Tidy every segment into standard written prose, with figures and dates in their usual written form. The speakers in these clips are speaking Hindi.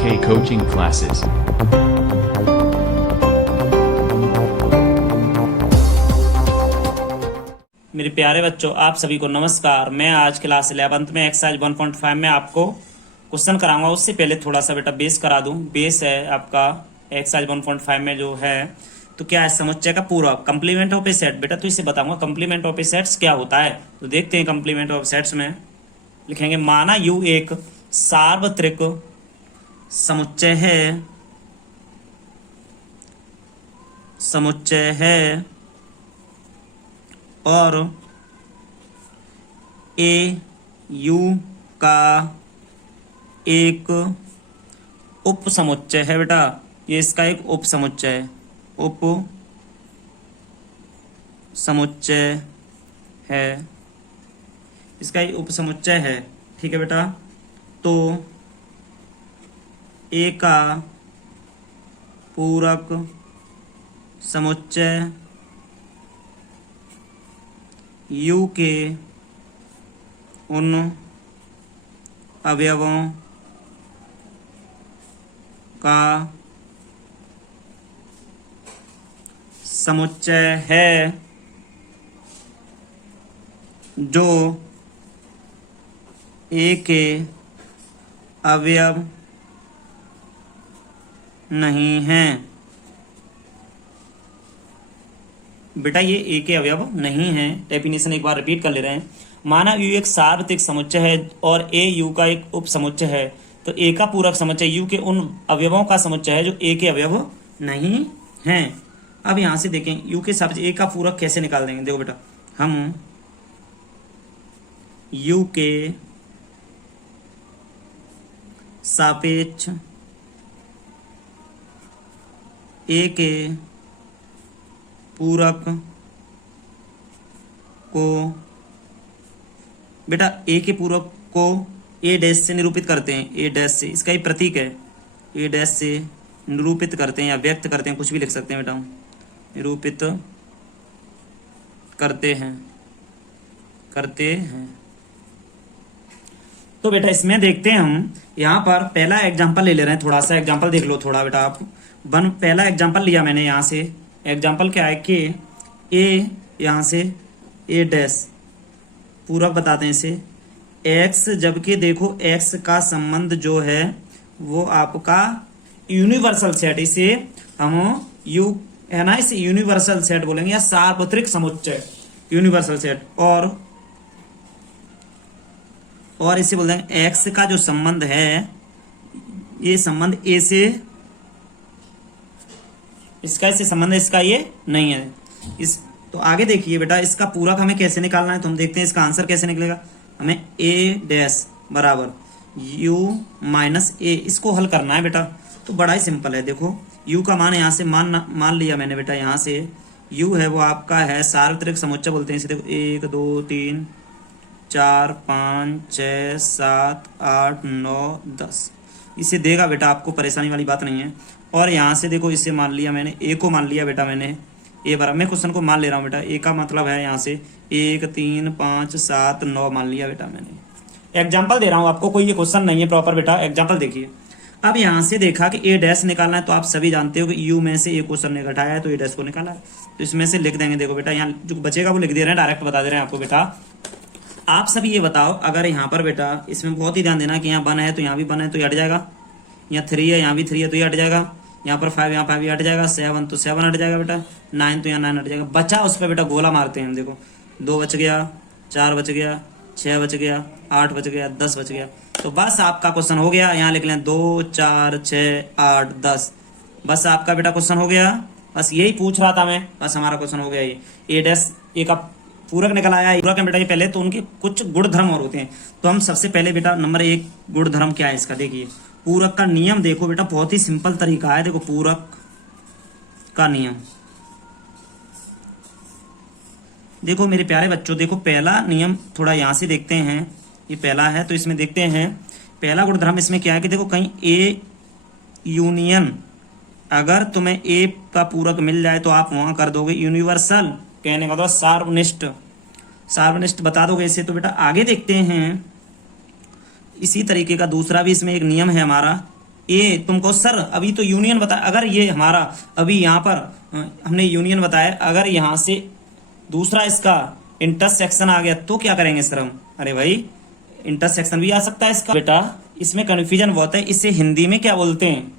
K Coaching Classes. मेरे प्यारे बच्चों, आप सभी को नमस्कार। मैं आज क्लास 11th में एक्सरसाइज 1.5 में आपको क्वेश्चन कराऊंगा। उससे पहले थोड़ा सा बेटा बेस करा दूं। बेस है आपका एक्सरसाइज 1.5 में जो है, तो क्या है, समुच्चय का पूरक, कंप्लीमेंट ऑफ ए सेट। बेटा तो इसे बताऊंगा कंप्लीमेंट ऑफ ए सेट्स क्या होता है। तो देखते हैं कंप्लीमेंट ऑफ सेट्स में लिखेंगे, माना यू एक सार्वत्रिक समुच्चय है और ए यू का एक उप समुच्चय है। बेटा ये इसका एक उप समुच्चय है, उप समुच्चय है, इसका एक उप समुच्चय है। ठीक है बेटा, तो ए का पूरक समुच्चय यू के उन अवयवों का समुच्चय है जो ए के अवयव नहीं हैं। बेटा ये ए के अवयव नहीं है। डेफिनेशन एक बार रिपीट कर ले रहे हैं। माना यू एक सार्वत्रिक समुच्चय है और ए यू का एक उप समुच्चय है, तो ए का पूरक समुच्चय यू के उन अवयवों का समुच्चय है जो ए के अवयव नहीं हैं। अब यहां से देखें यू के सापेक्ष ए का पूरक कैसे निकाल देंगे। देखो बेटा, हम यू के सापेक्ष ए के पूरक को, बेटा ए के पूरक को ए डैश से निरूपित करते हैं। ए डैश से, इसका ही प्रतीक है, ए डैश से निरूपित करते हैं या व्यक्त करते हैं, कुछ भी लिख सकते हैं बेटा, निरूपित करते हैं। तो बेटा इसमें देखते हैं हम, यहाँ पर पहला एग्जांपल ले रहे हैं। थोड़ा सा एग्जांपल देख लो थोड़ा बेटा आप। पहला एग्जांपल लिया मैंने यहाँ से। एग्जाम्पल क्या है कि ए, यहाँ से ए डैश पूरक बताते हैं इसे एक्स, जबकि देखो एक्स का संबंध जो है वो आपका यूनिवर्सल सेट, इसे हम यू है ना, इसे यूनिवर्सल सेट बोलेंगे या सार्वत्रिक समुच्चय, यूनिवर्सल सेट। और इसे बोलते हैं एक्स का जो संबंध है, ये संबंध ए से, इसका इससे संबंध है, इसका ये नहीं है। इस तो आगे देखिए बेटा, इसका पूरक हमें कैसे निकालना है, तो हम देखते हैं इसका आंसर कैसे निकलेगा। हमें ए डैश बराबर यू माइनस ए, इसको हल करना है बेटा। तो बड़ा ही सिंपल है। देखो यू का मान यहाँ से मान लिया मैंने बेटा। यहाँ से यू है वो आपका है सार्वत्रिक समुच्चय बोलते हैं इसे। देखो 1 2 3 4 5 6 7 8 9 10, इसे देगा बेटा, आपको परेशानी वाली बात नहीं है। और यहाँ से देखो इसे मान लिया मैंने, ए को मान लिया बेटा मैंने, ए बराबर, मैं क्वेश्चन को मान ले रहा हूँ बेटा। ए का मतलब है यहाँ से 1 3 5 7 9 मान लिया बेटा मैंने। एग्जाम्पल दे रहा हूँ आपको, कोई ये क्वेश्चन नहीं है प्रॉपर बेटा। एग्जाम्पल देखिए, अब यहाँ से देखा कि ए डैश निकालना है, तो आप सभी जानते हो कि यू में से ए क्वेश्चन ने घटाया है तो ए डैश को निकाला है, तो इसमें से लिख देंगे। देखो बेटा यहाँ जो बचेगा वो लिख दे रहे हैं, डायरेक्ट बता दे रहे हैं आपको बेटा। आप सभी ये बताओ, अगर यहाँ पर बेटा इसमें बहुत ही ध्यान देना कि यहाँ 1 है तो यहाँ भी 1 है तो ये हट जाएगा, यहाँ 3 है यहाँ भी 3 है तो ये हट जाएगा, यहाँ पर 5 यहाँ 5 हट जाएगा, 7 तो 7 हट जाएगा बेटा, 9 तो यहाँ 9 हट जाएगा। बचा उस पर बेटा गोला मारते हैं हम। देखो 2 बच गया, 4 बच गया, 6 बच गया, 8 बच गया, 10 बच गया। तो बस आपका क्वेश्चन हो गया। यहाँ लिख लें 2 4 6 8 10, बस आपका बेटा क्वेश्चन हो गया। बस यही पूछ रहा था मैं, बस हमारा क्वेश्चन हो गया। ये ए डैश ए का पूरक निकल आया। पूरक है बेटा ये पहले, तो उनके कुछ गुण धर्म और होते हैं। तो हम सबसे पहले बेटा नंबर 1 गुण धर्म क्या है इसका, देखिए पूरक का नियम। देखो बेटा बहुत ही सिंपल तरीका है। देखो पूरक का नियम, देखो मेरे प्यारे बच्चों, देखो पहला नियम थोड़ा यहाँ से देखते हैं। ये पहला है तो इसमें देखते हैं पहला गुणधर्म इसमें क्या है कि देखो कहीं ए यूनियन, अगर तुम्हें ए का पूरक मिल जाए तो आप वहां कर दोगे यूनिवर्सल, कहने का मतलब सार्वनिष्ठ, सार्वनिष्ठ बता दोगे इसे। तो बेटा आगे देखते हैं इसी तरीके का दूसरा भी इसमें एक नियम है हमारा, ए तुमको सर अभी तो यूनियन बताया, अगर ये हमारा अभी यहाँ पर हमने यूनियन बताया, अगर यहाँ से दूसरा इसका इंटरसेक्शन आ गया तो क्या करेंगे सर हम? अरे भाई इंटरसेक्शन भी आ सकता है इसका। बेटा इसमें कन्फ्यूजन बहुत है, इसे हिंदी में क्या बोलते हैं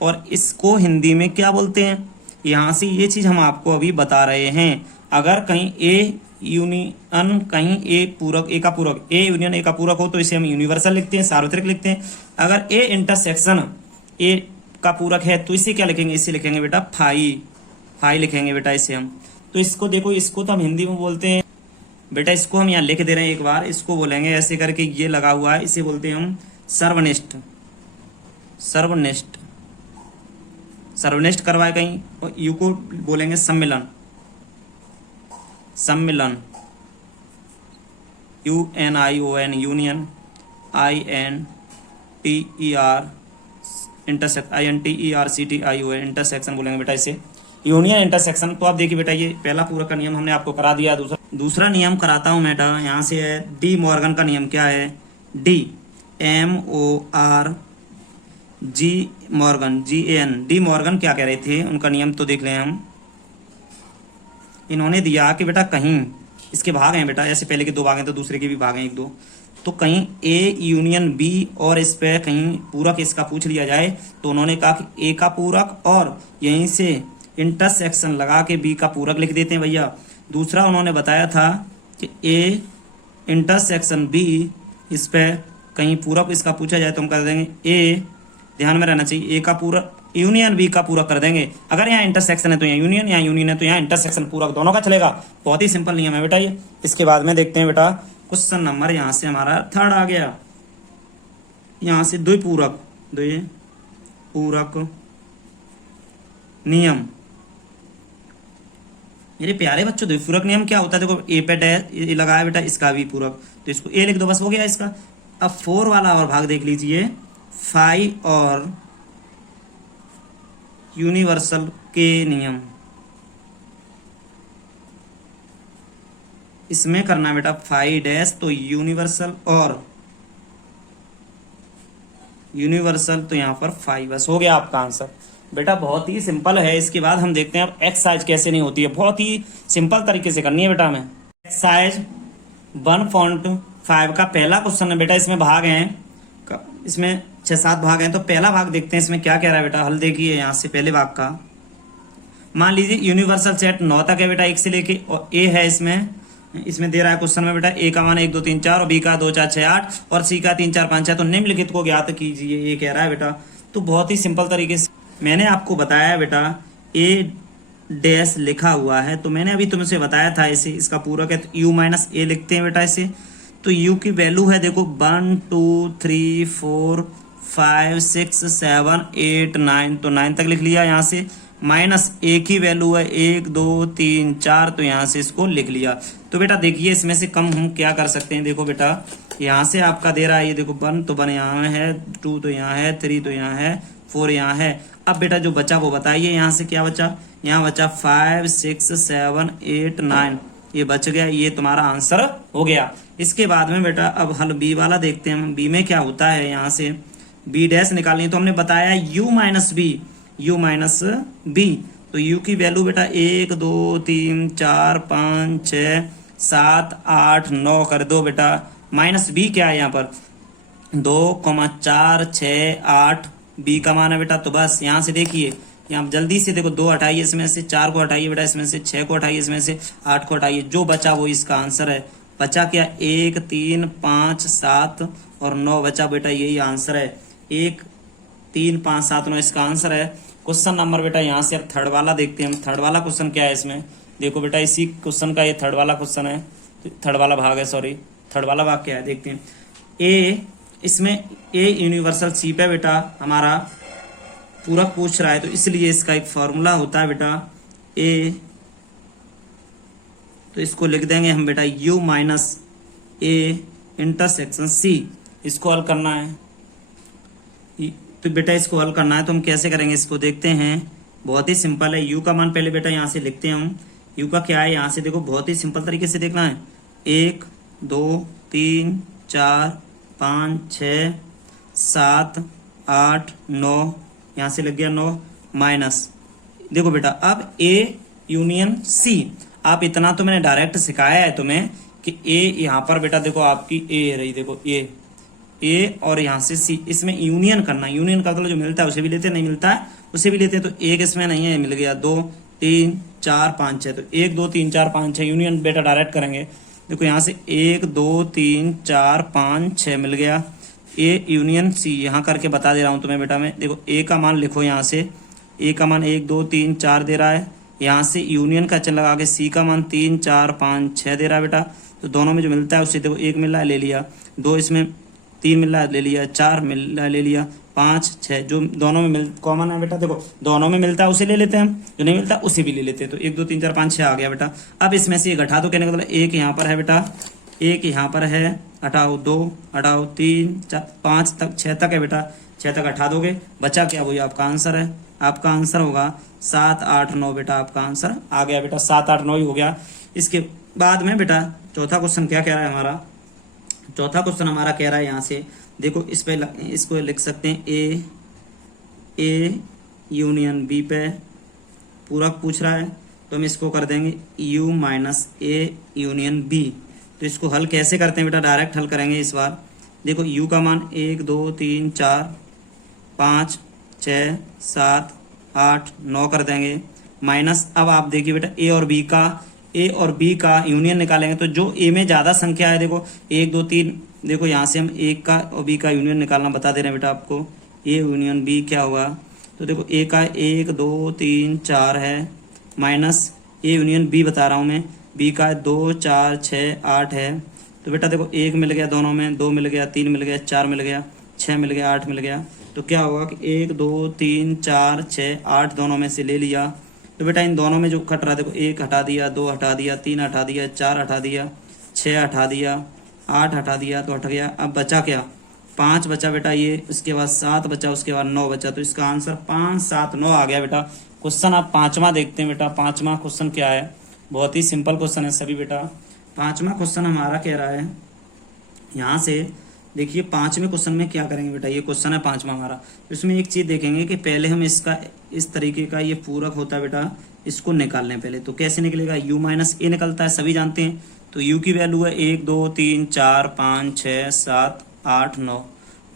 और इसको हिंदी में क्या बोलते हैं, यहाँ से ये चीज हम आपको अभी बता रहे हैं। अगर कहीं ए यूनियन कहीं ए पूरक, ए का पूरक, ए यूनियन ए का पूरक हो तो इसे हम यूनिवर्सल लिखते हैं, सार्वत्रिक लिखते हैं। अगर ए इंटरसेक्शन ए का पूरक है तो इसे क्या लिखेंगे? इसे लिखेंगे बेटा फाई, फाई लिखेंगे बेटा इसे हम। तो इसको देखो, इसको तो हम हिंदी में बोलते हैं बेटा, इसको हम यहाँ लिख दे रहे हैं एक बार, इसको बोलेंगे ऐसे करके, ये लगा हुआ है, इसे बोलते हैं हम सर्वनिष्ठ, सर्वनिष्ठ, सर्वनिष्ठ करवाए कहीं। और यू को बोलेंगे सम्मिलन, सम्मिलन, UNION union, INTER intersection, INTERCTION intersection बोलेंगे बेटा इसे, यूनियन इंटरसेक्शन। तो आप देखिए बेटा ये पहला पूरक का नियम हमने आपको करा दिया। दूसरा नियम कराता हूं बेटा, यहाँ से है डी मॉर्गन का नियम। क्या है? D MORG Morgan, GAN, De Morgan क्या कह रहे थे, उनका नियम तो देख लें हम। इन्होंने दिया कि बेटा कहीं इसके भाग हैं बेटा, ऐसे पहले के दो भाग हैं तो दूसरे के भी भाग हैं एक दो, तो कहीं ए यूनियन बी और इस पे कहीं पूरक इसका पूछ लिया जाए तो उन्होंने कहा कि ए का पूरक और यहीं से इंटरसेक्शन लगा के बी का पूरक लिख देते हैं भैया। दूसरा उन्होंने बताया था कि ए इंटरसेक्शन बी, इस पे कहीं पूरक इसका पूछा जाए तो हम कर देंगे ए, ध्यान में रहना चाहिए, ए का पूरक यूनियन बी का पूरक कर देंगे। अगर यहाँ इंटरसेक्शन है तो यहाँ यूनियन, यहाँ यूनियन है तो यहाँ इंटरसेक्शन, पूरक दोनों का चलेगा। बहुत ही सिंपल नियम है बेटा ये। इसके बाद में देखते हैं बेटा क्वेश्चन नंबर, यहाँ से हमारा थर्ड आ गया, यहाँ से द्विपूरक, द्विपूरक नियम। मेरे प्यारे बच्चों द्विपूरक नियम क्या होता है? देखो ए पे डैश लगाया बेटा, इसका भी पूरक, तो इसको ए लिख दो, बस हो गया इसका। अब 4 वाला और भाग देख लीजिए, फाई और यूनिवर्सल के नियम। इसमें करना बेटा फाई डैश, तो यूनिवर्सल और यूनिवर्सल, तो यहाँ पर फाई, बस हो गया आपका आंसर बेटा। बहुत ही सिंपल है। इसके बाद हम देखते हैं अब एक्सरसाइज कैसे नहीं होती है, बहुत ही सिंपल तरीके से करनी है बेटा हमें। एक्सरसाइज 1.5 का पहला क्वेश्चन है बेटा, इसमें भाग हैं, इसमें 6-7 भाग हैं। तो पहला भाग देखते हैं इसमें क्या कह रहा है बेटा, हल देखिए यहाँ से पहले भाग का। मान लीजिए यूनिवर्सल सेट 9 तक है बेटा, 1 से लेके, और ए है इसमें दे रहा है क्वेश्चन में बेटा ए का मान 1 2 3 4 और बी का 2 4 6 8 और सी का 3 4 5 6। तो निम्नलिखित को ज्ञात कीजिए, ये कह रहा है बेटा। तो बहुत ही सिंपल तरीके से मैंने आपको बताया बेटा, ए डैश लिखा हुआ है तो मैंने अभी तुमसे बताया था इसे, इसका पूरक है तो u माइनस ए लिखते हैं बेटा इसे। तो u की वैल्यू है देखो 1 2 3 4 5 6 7 8 9, तो 9 तक लिख लिया यहाँ से। माइनस ए की वैल्यू है 1 2 3 4, तो यहाँ से इसको लिख लिया। तो बेटा देखिए इसमें से कम हम क्या कर सकते हैं, देखो बेटा यहाँ से आपका दे रहा है ये देखो 1, तो 1 यहाँ है, 2 तो यहाँ है, 3 तो यहाँ है, 4 यहाँ है। अब बेटा जो बचा वो बताइए, यहाँ से क्या बचा, यहाँ बचा 5 6 7 8 9, ये बच गया, ये तुम्हारा आंसर हो गया। इसके बाद में बेटा अब हल बी वाला देखते हैं हम। बी में क्या होता है, यहाँ से बी डैश निकालनी है तो हमने बताया u माइनस बी, तो u की वैल्यू बेटा 1 2 3 4 5 6 7 8 9 कर दो बेटा। माइनस बी क्या है यहाँ पर 2 4 6 8, बी का मान है बेटा। तो बस यहाँ से देखिए, यहाँ जल्दी से देखो 2 हटाइए इसमें से, 4 को हटाइए बेटा इसमें से, 6 को हटाइए इसमें से, 8 को हटाइए, जो बचा वो इसका आंसर है। बचा क्या, 1 3 5 7 और 9 बचा बेटा, यही आंसर है। 1 3 5 7 9 इसका आंसर है। क्वेश्चन नंबर बेटा यहाँ से अब थर्ड वाला देखते हैं हम। थर्ड वाला क्वेश्चन क्या है इसमें, देखो बेटा इसी क्वेश्चन का ये थर्ड वाला क्वेश्चन है, थर्ड वाला भाग है, सॉरी थर्ड वाला भाग क्या है देखते हैं। ए, इसमें ए यूनिवर्सल सी पे बेटा हमारा पूरक पूछ रहा है, तो इसलिए इसका एक फॉर्मूला होता है बेटा ए, तो इसको लिख देंगे हम बेटा u minus A intersection C. इसको हल करना है, तो बेटा इसको हल करना है तो हम कैसे करेंगे इसको देखते हैं। बहुत ही सिंपल है, u का मान पहले बेटा यहाँ से लिखते हैं हम। u का क्या है, यहाँ से देखो बहुत ही सिंपल तरीके से देखना है, 1 2 3 4 5 6 7 8 9, यहाँ से लग गया 9 माइनस। देखो बेटा अब ए यूनियन सी, आप इतना तो मैंने डायरेक्ट सिखाया है तुम्हें कि ए यहाँ पर बेटा देखो आपकी ए रही, देखो ए और यहाँ से सी, इसमें यूनियन करना। यूनियन का मतलब जो मिलता है उसे भी लेते हैं, नहीं मिलता है उसे भी लेते हैं। तो एक इसमें नहीं है, मिल गया 2 3 4 5 6, तो 1 2 3 4 5 6 यूनियन बेटा डायरेक्ट करेंगे। देखो यहाँ से 1 2 3 4 5 6 मिल गया, ए यूनियन सी यहाँ करके बता दे रहा हूँ तुम्हें बेटा मैं। देखो ए का मान लिखो, यहाँ से ए का मान 1 2 3 4 दे रहा है, यहाँ से यूनियन का चिन्ह लगा के सी का मान 3 4 5 6 दे रहा है बेटा। तो दोनों में जो मिलता है उससे देखो 1 मिल रहा है ले लिया, 2 इसमें 3 मिल रहा है ले लिया, 4 मिल रहा है ले लिया, 5 6 जो दोनों में मिल कॉमन है बेटा, देखो दोनों में मिलता है उसे ले लेते हैं हम, जो नहीं मिलता उसे भी ले लेते हैं। तो 1 2 3 4 5 6 आ गया बेटा। अब इसमें से ये घटा दो, कहने का मतलब एक यहाँ पर है बेटा, एक यहाँ पर है, हटाओ 2 हटाओ 3 4 5 तक 6 तक है बेटा, 6 तक हटा दोगे, बचा क्या वही आपका आंसर है। आपका आंसर होगा 7 8 9 बेटा, आपका आंसर आ गया बेटा, 7 8 9 ही हो गया। इसके बाद में बेटा चौथा क्वेश्चन क्या कह रहा है हमारा, चौथा क्वेश्चन हमारा कह रहा है यहाँ से देखो इस पे इसको लिख सकते हैं ए यूनियन बी पे पूरक पूछ रहा है, तो हम इसको कर देंगे U minus A union B. तो इसको हल कैसे करते हैं बेटा, डायरेक्ट हल करेंगे इस बार। देखो यू का मान 1 2 3 4 5 6 7 8 9 कर देंगे, माइनस अब आप देखिए बेटा ए और बी का यूनियन निकालेंगे। तो जो ए में ज़्यादा संख्या है, देखो 1 2 3, देखो यहाँ से हम ए का और बी का यूनियन निकालना बता दे रहे हैं बेटा आपको। ए यूनियन बी क्या हुआ, तो देखो ए का 1 2 3 4 है, माइनस ए यूनियन बी बता रहा हूँ मैं, बी का 2 4 6 8 है। तो बेटा देखो 1 मिल गया दोनों में, 2 मिल गया, 3 मिल गया, 4 मिल गया, 6 मिल गया, 8 मिल गया। तो क्या होगा कि 1 2 3 4 6 8 दोनों में से ले लिया। तो बेटा इन दोनों में जो कट रहा है, देखो 1 हटा दिया, 2 हटा दिया, 3 हटा दिया, 4 हटा दिया, 6 हटा दिया, 8 हटा दिया, तो हट गया। अब बचा क्या, 5 बचा बेटा ये, उसके बाद 7 बचा, उसके बाद 9 बचा। तो इसका आंसर 5 7 9 आ गया बेटा। क्वेश्चन आप पांचवा देखते हैं बेटा, पांचवा क्वेश्चन क्या है, बहुत ही सिंपल क्वेश्चन है सभी बेटा। पांचवा क्वेश्चन हमारा कह रहा है, यहाँ से देखिए पांचवें क्वेश्चन में क्या करेंगे बेटा, ये क्वेश्चन है पांचवा हमारा। इसमें एक चीज देखेंगे कि पहले हम इसका इस तरीके का ये पूरक होता है बेटा, इसको निकाल लें पहले। तो कैसे निकलेगा, u माइनस ए निकलता है, सभी जानते हैं। तो u की वैल्यू है 1 2 3 4 5 6 7 8 9,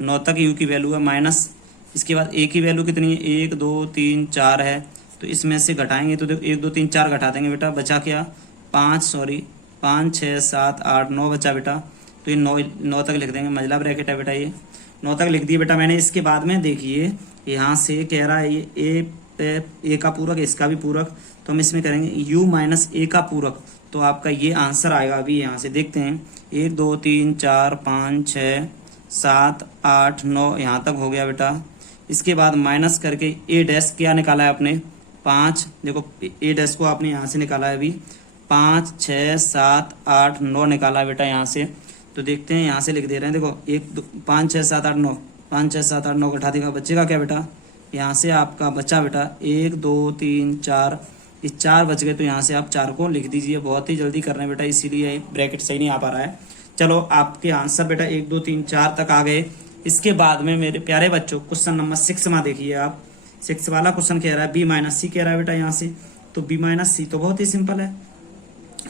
9 तक u की वैल्यू है, माइनस इसके बाद a की वैल्यू कितनी है, 1 2 3 4 है। तो इसमें से घटाएंगे तो देखो 1 2 3 4 घटा देंगे बेटा, बचा क्या 5 6 7 8 9 बचा बेटा। तो ये 9 तक लिख देंगे, मजला ब्रैकेट है बेटा, ये 9 तक लिख दिए बेटा मैंने। इसके बाद में देखिए यहाँ से कह रहा है ये ए का पूरक, इसका भी पूरक, तो हम इसमें करेंगे u माइनस ए का पूरक। तो आपका ये आंसर आएगा। अभी यहाँ से देखते हैं 1 2 3 4 5 6 7 8 9 यहाँ तक हो गया बेटा। इसके बाद माइनस करके ए डैश क्या निकाला है आपने, 5, देखो ए डैश को आपने यहाँ से निकाला है अभी, 5 6 7 8 9 निकाला है बेटा यहाँ से। तो देखते हैं यहाँ से लिख दे रहे हैं, देखो 1 2 5 6 7 8 9, 5 6 7 8 9 घटा देगा, बचेगा क्या बेटा, यहाँ से आपका बचा बेटा 1 2 3 4, ये 4 बच गए। तो यहाँ से आप 4 को लिख दीजिए, बहुत ही जल्दी कर रहे हैं बेटा, इसीलिए ब्रैकेट सही नहीं आ पा रहा है। चलो आपके आंसर बेटा 1 2 3 4 तक आ गए। इसके बाद में मेरे प्यारे बच्चों क्वेश्चन नंबर 6 में देखिए आप, 6 वाला क्वेश्चन कह रहा है बी माइनस सी कह रहा है बेटा यहाँ से। तो बी माइनस सी तो बहुत ही सिंपल है,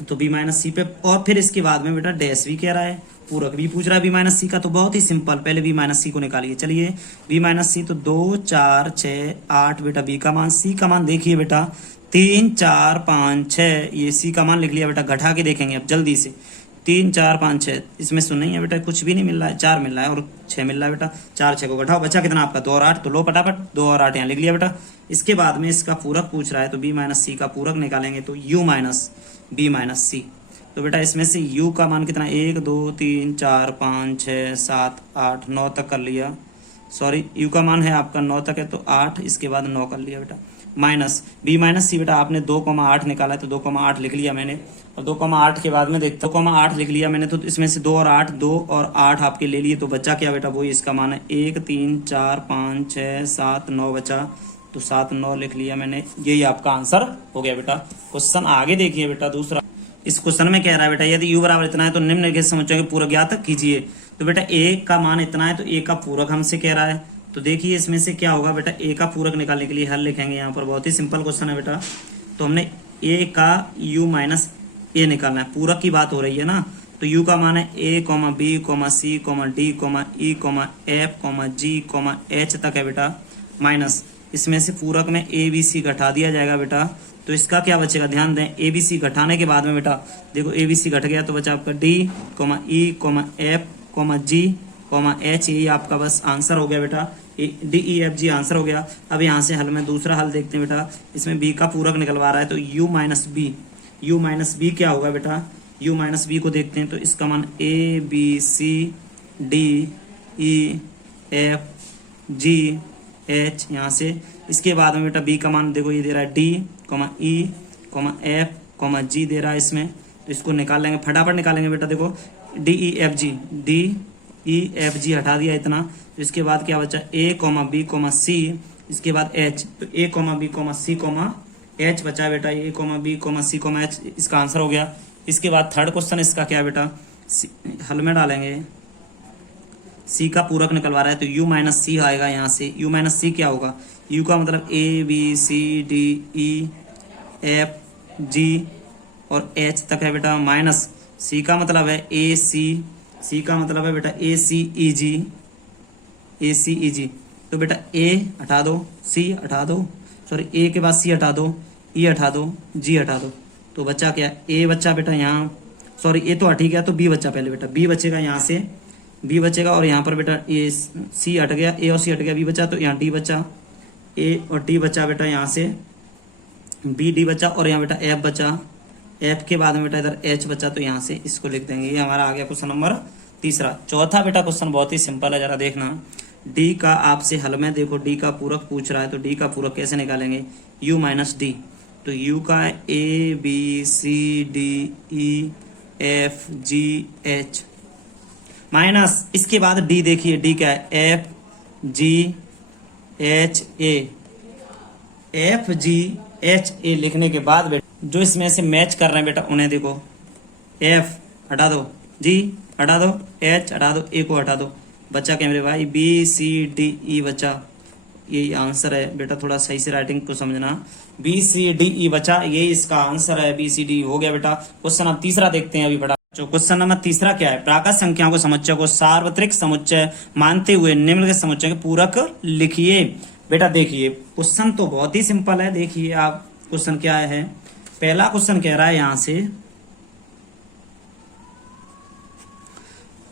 तो बी माइनस सी पे, और फिर इसके बाद में बेटा डैश भी कह रहा है, पूरक भी पूछ रहा है बी माइनस सी का। तो बहुत ही सिंपल, पहले बी माइनस सी को निकालिए। चलिए बी माइनस सी, तो 2 4 6 8 बेटा बी का मान, सी का मान देखिए बेटा 3 4 5 6, ये सी का मान लिख लिया बेटा। घटा के देखेंगे अब जल्दी से, 3 4 5 6, इसमें सुन नहीं है बेटा, कुछ भी नहीं मिल रहा है, 4 मिल रहा है और 6 मिल रहा है बेटा। 4 6 को घटाओ, बचा कितना आपका 2 और 8, तो लो फटाफट 2 और 8 यहाँ लिख लिया बेटा। इसके बाद में इसका पूरक पूछ रहा है, तो बी माइनस सी का पूरक निकालेंगे, तो यू माइनस बी माइनस सी। तो बेटा इसमें से u का मान कितना, 1 2 3 4 5 6 7 8 9 तक कर लिया, सॉरी u का मान है आपका 9 तक है, तो 8, इसके बाद 9 कर लिया बेटा, माइनस बी माइनस सी बेटा आपने 2,8 निकाला है, तो 2,8 लिख लिया मैंने। और 2,8 के बाद में देखता हूँ 2,8 लिख लिया मैंने, तो इसमें से 2 और 8 आपके ले लिए, तो बचा क्या बेटा, वही इसका मान है 1 3 4 5 6 7 9 बचा, तो 7 9 लिख लिया मैंने। यही आपका आंसर हो गया बेटा। क्वेश्चन आगे देखिए बेटा दूसरा, इस क्वेश्चन में कह रहा है बेटा यदि u बराबर इतना है तो निम्नलिखित समस्याओं के पूरक ज्ञात कीजिए। तो बेटा a का मान इतना है, तो a का पूरक हमसे कह रहा है, तो देखिए इसमें से क्या होगा बेटा, ए का पूरक निकालने के लिए हल लिखेंगे यहाँ पर। बहुत ही सिंपल क्वेश्चन है बेटा। तो हमने ए का यू माइनस ए निकालना है, पूरक की बात हो रही है ना। तो यू का मान है A comma B comma C comma D comma E comma F comma G comma H तक है बेटा, माइनस इसमें से पूरक में ए बी सी घटा दिया जाएगा बेटा। तो इसका क्या बचेगा, ध्यान दें, ए बी सी घटाने के बाद में बेटा देखो ए बी सी घट गया तो बचा आपका D comma E comma F comma G comma H, यही आपका बस आंसर हो गया बेटा। D E F G answer हो गया। अब यहाँ से हल में दूसरा हल देखते हैं बेटा। इसमें बी का पूरक निकलवा रहा है तो यू माइनस बी क्या होगा बेटा, यू माइनस बी को देखते हैं। तो इसका मान A B C D E F G H, यहाँ से इसके बाद में बेटा बी का मान देखो ये दे रहा है D comma E comma F comma G दे रहा है इसमें। तो इसको निकाल लेंगे, फटाफट निकालेंगे बेटा। देखो डी ई एफ जी हटा दिया इतना। तो इसके बाद क्या बचा, ए कॉमा बी कॉमा सी, इसके बाद एच। तो ए comma B comma C comma H बचा बेटा, ए comma B comma C comma H, इसका आंसर हो गया। इसके बाद थर्ड क्वेश्चन इसका क्या बेटा, हल में डालेंगे। सी का पूरक निकलवा रहा है तो यू माइनस सी आएगा यहाँ से। यू माइनस सी क्या होगा, यू का मतलब A B C D E F G और एच तक है बेटा, माइनस सी का मतलब है ए सी का मतलब है बेटा ए सी ई जी। तो बेटा ए हटा दो, सी हटा दो, सॉरी ए के बाद सी हटा दो, ई हटा दो, जी हटा दो। तो बच्चा क्या, ए बच्चा बेटा यहाँ, सॉरी ए तो हट ही गया तो बी बच्चा पहले बेटा, बी बचेगा यहाँ से, बी बचेगा। और यहाँ पर बेटा ए सी हट गया, ए और सी हट गया, बी बचा। तो यहाँ डी बचा, ए और डी बचा बेटा, यहाँ से बी डी बचा। और यहाँ बेटा एफ बचा, एफ के बाद में बेटा इधर एच बचा। तो यहाँ से इसको लिख देंगे। ये हमारा आ गया क्वेश्चन नंबर तीसरा। चौथा बेटा क्वेश्चन बहुत ही सिंपल है, जरा देखना। डी का आपसे हल में देखो डी का पूरक पूछ रहा है तो डी का पूरक कैसे निकालेंगे, यू माइनस डी। तो यू का A B C D E F G H minus, इसके बाद डी देखिए, डी क्या है, एफ जी एच ए लिखने के बाद बेटा जो इसमें से मैच कर रहे हैं बेटा उन्हें देखो, एफ हटा दो, जी हटा दो, एच हटा दो, ए को हटा दो, बच्चा क्या मेरे भाई, बी सी डी ई बचा। यही आंसर है बेटा, थोड़ा सही से राइटिंग को समझना। बी सी डी ई बचा, ये इसका आंसर है, बी सी डी हो गया बेटा। क्वेश्चन अब तीसरा देखते हैं अभी बड़ा। जो क्वेश्चन नंबर तीसरा क्या है, प्राकृत संख्याओं को समुच्चय को सार्वत्रिक समुच्चय मानते हुए निम्नलिखित समुच्चय के पूरक लिखिए। बेटा देखिए क्वेश्चन तो बहुत ही सिंपल है। देखिए आप क्वेश्चन क्या है, पहला क्वेश्चन कह रहा है यहाँ से,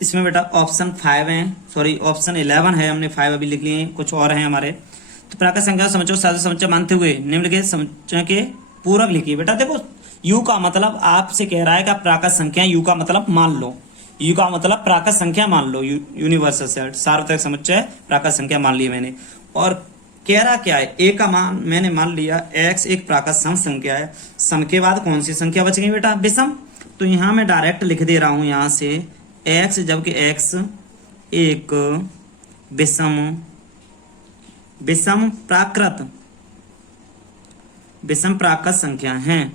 इसमें बेटा ऑप्शन 5 है, सॉरी ऑप्शन 11 है, हमने 5 अभी लिख लिए, कुछ और हैं हमारे। तो प्राकृत संख्या समुच्चय को सार्वत्रिक समुच्चय मानते हुए निम्नलिखित समुच्चय के पूरक लिखिए। बेटा देखो यू का मतलब आपसे कह रहा है कि प्राकृत संख्या, यू का मतलब मान लो, यू का मतलब प्राकृत संख्या मान लो, यूनिवर्सल सेट सार्वत्रिक समुच्चय प्राकृत संख्या मान ली मैंने। और कह रहा क्या है, ए का मान मैंने मान लिया, एक्स एक प्राकृत सम संख्या है। सम के बाद कौन सी संख्या बच गई बेटा, विषम। तो यहां मैं डायरेक्ट लिख दे रहा हूं यहां से एक्स, जबकि एक्स एक विषम प्राकृत संख्या है।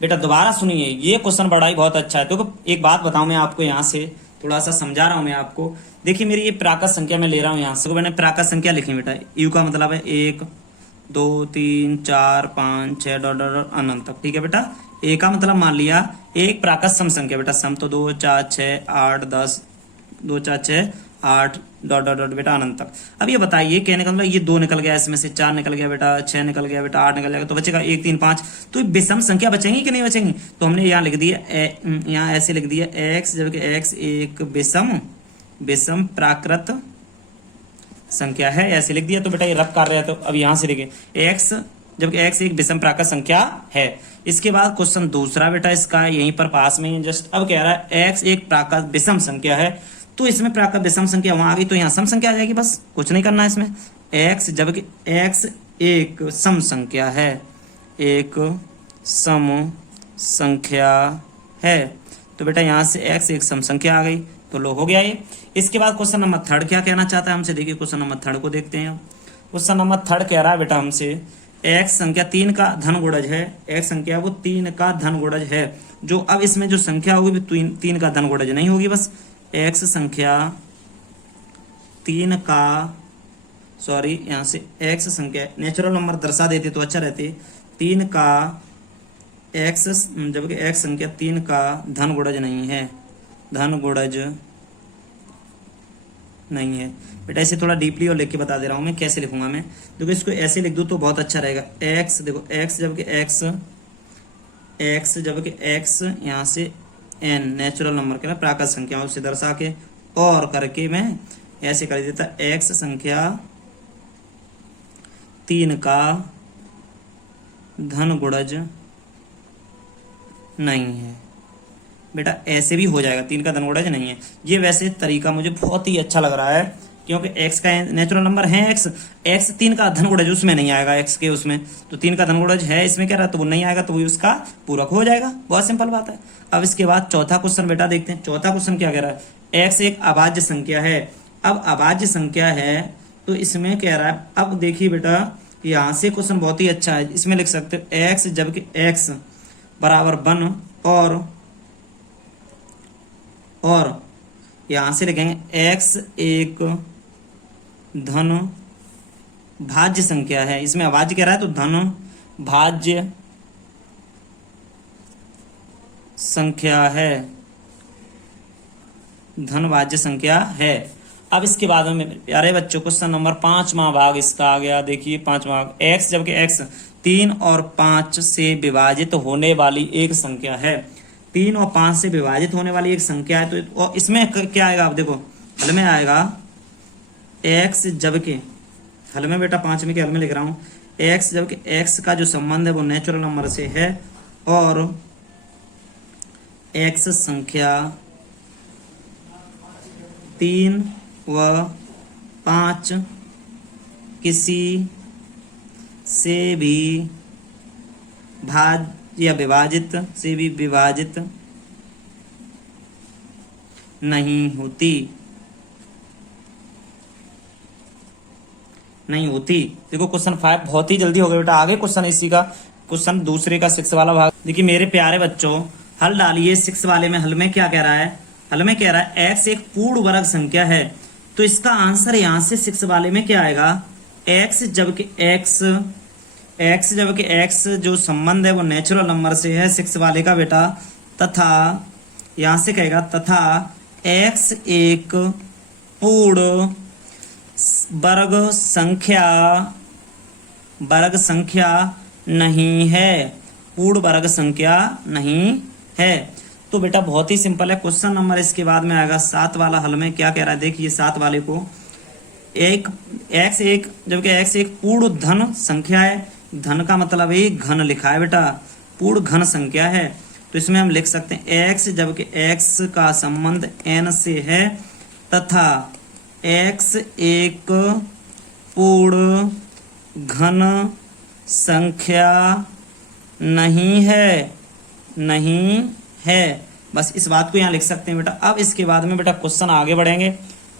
बेटा दोबारा सुनिए, ये क्वेश्चन बड़ा ही बहुत अच्छा है। तो एक बात बताऊं मैं आपको, यहाँ से थोड़ा सा समझा रहा हूं मैं आपको। देखिए मेरी ये प्राकृत संख्या मैं ले रहा हूं यहाँ से, तो मैंने प्राकृत संख्या लिखी बेटा। यू का मतलब है 1 2 3 4 5 6 डॉट डॉट अनंत तक, ठीक है बेटा। ए का मतलब मान लिया एक प्राकृत सम संख्या बेटा, सम तो 2 4 6 8 10 2 4 6 8 डॉट डॉट डॉट बेटा अनंत तक। अब ये बताइए कहने का मतलब ये 2 निकल गया, इसमें से 4 निकल गया बेटा, 6 निकल गया बेटा, 8 निकल जाएगा, तो बचेगा 1 3 5। तो विषम संख्या बचेंगी कि नहीं बचेंगी, तो हमने यहाँ लिख दिया, यहाँ ऐसे लिख दिया एक्स, जबकि एक्स एक विषम प्राकृत संख्या है, ऐसे लिख दिया। तो बेटा ये रब कर रहे हैं, तो अब यहाँ से लिखे एक्स, जबकि एक्स एक विषम प्राकृत संख्या है। इसके बाद क्वेश्चन दूसरा बेटा इसका यहीं पर पास में जस्ट, अब कह रहा है एक्स एक प्राकृत विषम संख्या है, तो इसमें प्राकृत विषम संख्या वहां आ गई, तो यहाँ सम संख्या आ जाएगी, बस कुछ नहीं करना है इसमें। एक्स, जबकि एक्स एक सम संख्या है, एक सम संख्या है, तो बेटा यहाँ से एक्स एक सम संख्या आ गई, तो लो हो गया ये। इसके बाद क्वेश्चन नंबर थर्ड क्या कहना चाहता है हमसे, देखिए क्वेश्चन नंबर थर्ड को देखते हैं। क्वेश्चन नंबर थर्ड कह रहा है बेटा हमसे, एक्स संख्या 3 का धन गुणज है, एक्स संख्या वो 3 का धन गुणज है। जो अब इसमें जो संख्या होगी 3 का धन गुणज नहीं होगी, बस एक्स संख्या 3 का, सॉरी यहाँ से एक्स संख्या नेचुरल नंबर दर्शा देते तो अच्छा रहते, 3 का एक्स, जबकि एक्स संख्या 3 का धन गुणज नहीं है, धन गुणज नहीं है। बेटा इसे थोड़ा डीपली और लिख के बता दे रहा हूँ मैं, कैसे लिखूंगा मैं। देखो इसको ऐसे लिख दूँ तो बहुत अच्छा रहेगा। एक्स, देखो एक्स जबकि एक्स, एक्स जबकि एक्स यहाँ से एन नेचुरल नंबर के ना प्राकृत संख्याओं से दर्शा के और करके मैं ऐसे कर देता, एक्स संख्या 3 का धन गुणज नहीं है। बेटा ऐसे भी हो जाएगा, 3 का धन गुणज नहीं है। ये वैसे तरीका मुझे बहुत ही अच्छा लग रहा है, क्योंकि x का नेचुरल नंबर है x, x 3 का धन गुणज उसमें नहीं आएगा, x के उसमें तो 3 का धन गुणज है इसमें क्या रहा, तो वो नहीं आएगा, तो वो उसका पूरक हो जाएगा। बहुत सिंपल बात है। अब इसके बाद चौथा क्वेश्चन बेटा देखते हैं। चौथा क्वेश्चन क्या कह रहा है, x एक अभाज्य संख्या है। अब अभाज्य संख्या है तो इसमें कह रहा है, अब देखिए बेटा यहाँ से क्वेश्चन बहुत ही अच्छा है, इसमें लिख सकते हो x जबकि x बराबर 1 और यहां से लिखेंगे x एक धन भाज्य संख्या है। इसमें अभाज्य कह रहा है तो धन भाज्य संख्या है, धन भाज्य संख्या है। अब इसके बाद में प्यारे बच्चों क्वेश्चन नंबर 5वां भाग इसका आ गया। देखिए 5वां भाग, x जबकि x 3 और 5 से विभाजित होने वाली एक संख्या है। 3 और 5 से विभाजित होने वाली एक संख्या है, तो और इसमें क्या आएगा, आप देखो हल में आएगा x जबकि, हल में बेटा 5 में के हल में लिख रहा हूं, x जबकि x का जो संबंध है वो नेचुरल नंबर से है और x संख्या 3 व 5 किसी से भी भाज्य या विभाजित से भी विभाजित नहीं होती, नहीं होती। देखो क्वेश्चन 5 बहुत ही जल्दी हो गया बेटा। आगे क्वेश्चन इसी का, क्वेश्चन दूसरे का 6 वाला भाग। देखिए मेरे प्यारे बच्चों हल डालिए 6 वाले में। हल में क्या कह रहा है, हल में कह रहा है x एक पूर्ण वर्ग संख्या है, तो इसका आंसर यहां से 6 वाले में क्या आएगा, x जबकि x जबकि x जो संबंध है वो नेचुरल नंबर से है 6 वाले का बेटा, तथा यहां से कहेगा तथा x एक पूर्ण वर्ग संख्या नहीं है, पूर्ण वर्ग संख्या नहीं है। तो बेटा बहुत ही सिंपल है। क्वेश्चन नंबर इसके बाद में आएगा 7 वाला। हल में क्या कह रहा है, देखिए 7 वाले को, एक x एक जबकि x एक पूर्ण धन संख्या है, धन का मतलब एक घन लिखा है बेटा, पूर्ण घन संख्या है, तो इसमें हम लिख सकते हैं x जबकि x का संबंध n से है तथा x एक पूर्ण घन संख्या नहीं है, नहीं है। बस इस बात को यहाँ लिख सकते हैं बेटा। अब इसके बाद में बेटा क्वेश्चन आगे बढ़ेंगे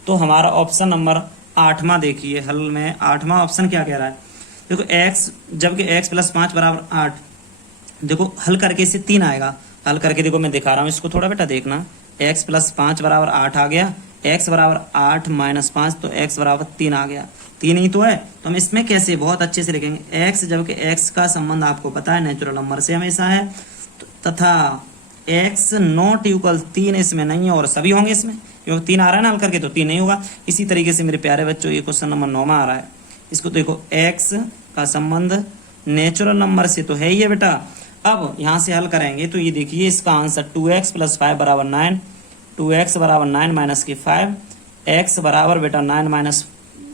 तो हमारा ऑप्शन नंबर 8वां देखिए। हल में 8वां ऑप्शन क्या कह रहा है, देखो x जबकि x प्लस 5 बराबर 8, देखो हल करके इसे 3 आएगा। हल करके देखो मैं दिखा रहा हूँ इसको, थोड़ा बेटा देखना। x प्लस 5 बराबर 8 आ गया, x बराबर 8 माइनस 5 तो x बराबर 3 आ गया, 3 ही तो है। तो हम इसमें कैसे बहुत अच्छे से लिखेंगे, x जबकि x का संबंध आपको पता है नेचुरल नंबर से हमेशा है, तथा x नॉट इक्वल 3 इसमें नहीं है और सभी होंगे इसमें, क्योंकि 3 आ रहा है ना हल करके, तो 3 नहीं होगा। इसी तरीके से मेरे प्यारे बच्चों ये क्वेश्चन नंबर 9वां आ रहा है। इसको देखो x का संबंध नेचुरल नंबर से तो है ही है बेटा। अब यहाँ से हल करेंगे तो ये देखिए इसका आंसर 2x प्लस 5 बराबर 9, 2x बराबर 9 माइनस के 5, x बराबर बेटा 9 माइनस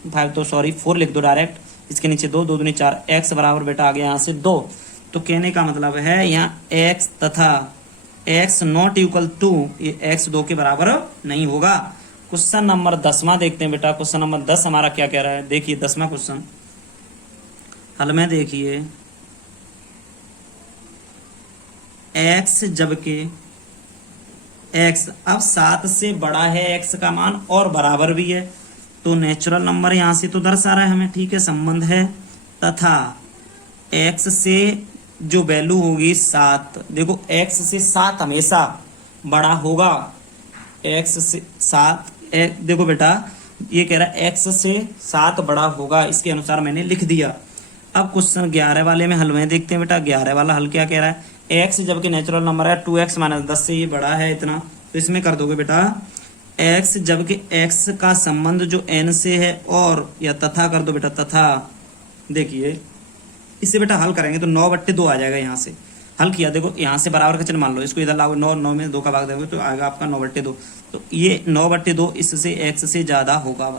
5 तो सॉरी 4 लिख दो डायरेक्ट, इसके नीचे 2, 2 दूनी 4, x बराबर बेटा आ गया यहाँ से 2। तो कहने का मतलब है यहाँ x तथा x नॉट इक्वल 2, ये x 2 के बराबर नहीं होगा। क्वेश्चन नंबर 10वां देखते हैं बेटा। क्वेश्चन नंबर 10 हमारा क्या कह रहा है, देखिए 10वां क्वेश्चन हल में देखिए, x जबकि x अब 7 से बड़ा है x का मान और बराबर भी है, तो नेचुरल नंबर यहां से तो दर्शा रहा है हमें, ठीक है, संबंध है, तथा x से जो वैल्यू होगी 7, देखो x से 7 हमेशा बड़ा होगा, एक्स से 7 देखो बेटा ये कह रहा है एक्स से 7 बड़ा होगा, इसके अनुसार मैंने लिख दिया। अब क्वेश्चन 11 वाले में हल में देखते हैं बेटा। 11 वाला हल क्या कह रहा है, एक्स जबकि नेचुरल नंबर है 2x माइनस 10 से ये बड़ा है इतना, तो इसमें कर दोगे बेटा x जबकि x का संबंध जो n से है और या तथा कर दो बेटा तथा। देखिए इससे बेटा हल करेंगे तो 9/2 आ जाएगा। यहाँ से हल किया, देखो यहाँ से बराबर का चिन्ह मान लो, इसको इधर लाओ, 9 में 2 का भाग देंगे तो आएगा आपका 9/2। तो ये 9/2 इससे x से ज्यादा होगा बस।